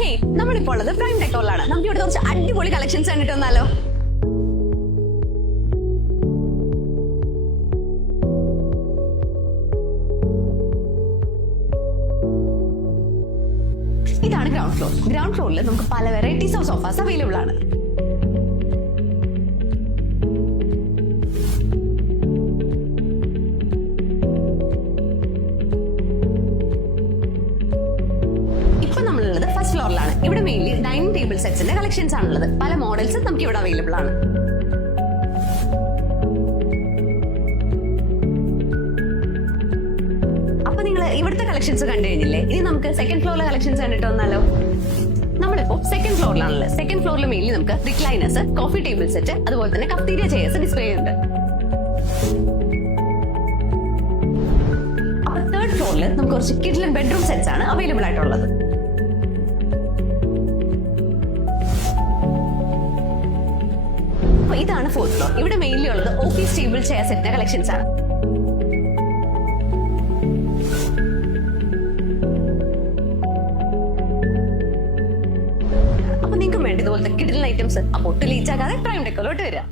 ഹേ, നമ്മളിപ്പോൾ ഉള്ളത് പ്രൈം ഡെക്കോറിലാണ്. നമുക്ക് ഇവിടെ കുറച്ച് അടിപൊളി കളക്ഷൻസ് കണ്ടിട്ട് വന്നാലോ? ഇതാണ് ഗ്രൗണ്ട് ഫ്ലോർ. ഗ്രൗണ്ട് ഫ്ലോറിൽ നമുക്ക് പല വെറൈറ്റീസ് ഓഫ് സോഫാസ് അവൈലബിൾ ആണ്. ഇപ്പൊ നമ്മളുള്ളത് ഫസ്റ്റ് ഫ്ലോറിലാണ്. ഇവിടെ മെയിൻലി ഡൈനിങ് ടേബിൾ സെറ്റ്സിന്റെ കളക്ഷൻസ് ആണുള്ളത്. പല മോഡൽസ് നമുക്ക് ഇവിടെ അവൈലബിൾ ആണ്. അപ്പൊ നിങ്ങൾ ഇവിടുത്തെ കളക്ഷൻസ് കണ്ടു കഴിഞ്ഞില്ലേ? ഇനി നമുക്ക് സെക്കൻഡ് ഫ്ലോറിലെ കളക്ഷൻസ് കണ്ടിട്ട് വന്നാലോ? നമ്മളിപ്പോ സെക്കൻഡ് ഫ്ലോറിലാണല്ലേ. സെക്കൻഡ് ഫ്ലോറിൽ മെയിൻലി നമുക്ക് റിക്ലൈനേഴ്സ്, കോഫി ടേബിൾ സെറ്റ്, അതുപോലെ തന്നെ കഫ്തീരിയ ചെയർസ് ഡിസ്പ്ലേ ഉണ്ട്. അപ്പൊ തേർഡ് ഫ്ലോറിൽ നമുക്ക് കുറച്ച് കിഡ്ലൻ ബെഡ്റൂം സെറ്റ്സ് ആണ് അവൈലബിൾ ആയിട്ടുള്ളത്. അപ്പൊ ഇതാണ് ഫോർത്ത് ഫ്ലോർ. ഇവിടെ മെയിൻലി ഉള്ളത് ഓഫീസ് ടേബിൾ ചെയർ സെറ്റിന്റെ കളക്ഷൻസ് ആണ്. അപ്പൊ നിങ്ങൾക്ക് വേണ്ടി ഇതുപോലത്തെ കിഡ്ലൻ ഐറ്റംസ് അപ്പോൾ ഒട്ടും ലീച്ചാകാതെ പ്രൈം ഡെക്കോറിലോട്ട് വരിക.